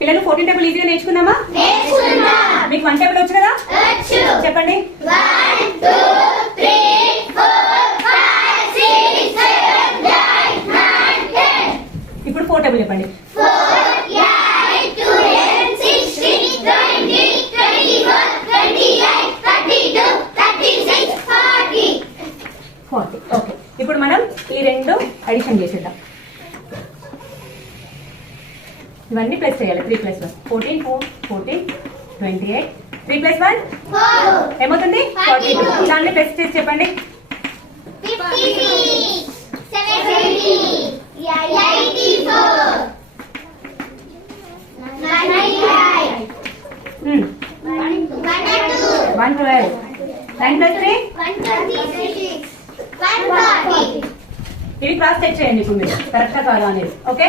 పిల్లలు 14 టేబుల్ ఈజీగా నేర్చుకున్నామా? మీకు 1 టేబుల్ వచ్చు కదా? చెప్పండి. 1 2 3 4 5 6 7 8 9 10. ఇప్పుడు 4 టేబుల్ చెప్పండి. 4 8 12 16 20 24 28 32 36 40. ఓకే, ఇప్పుడు మనం ఈ రెండు అడిషన్ చేసేద్దాం. ఇవన్నీ ప్లస్ చేయాలి. 3 + 1 14 4 14 28 3 + 1 4 ఏమవుతుంది? 42. దాన్ని ప్లస్ చేసి చెప్పండి. 56 70 84 95 112 9 + 3 126 140. ఇవి క్రాస్ చెక్ చేయండి ఇప్పుడు మీరు కరెక్టా కాదా అనేది. ఓకే.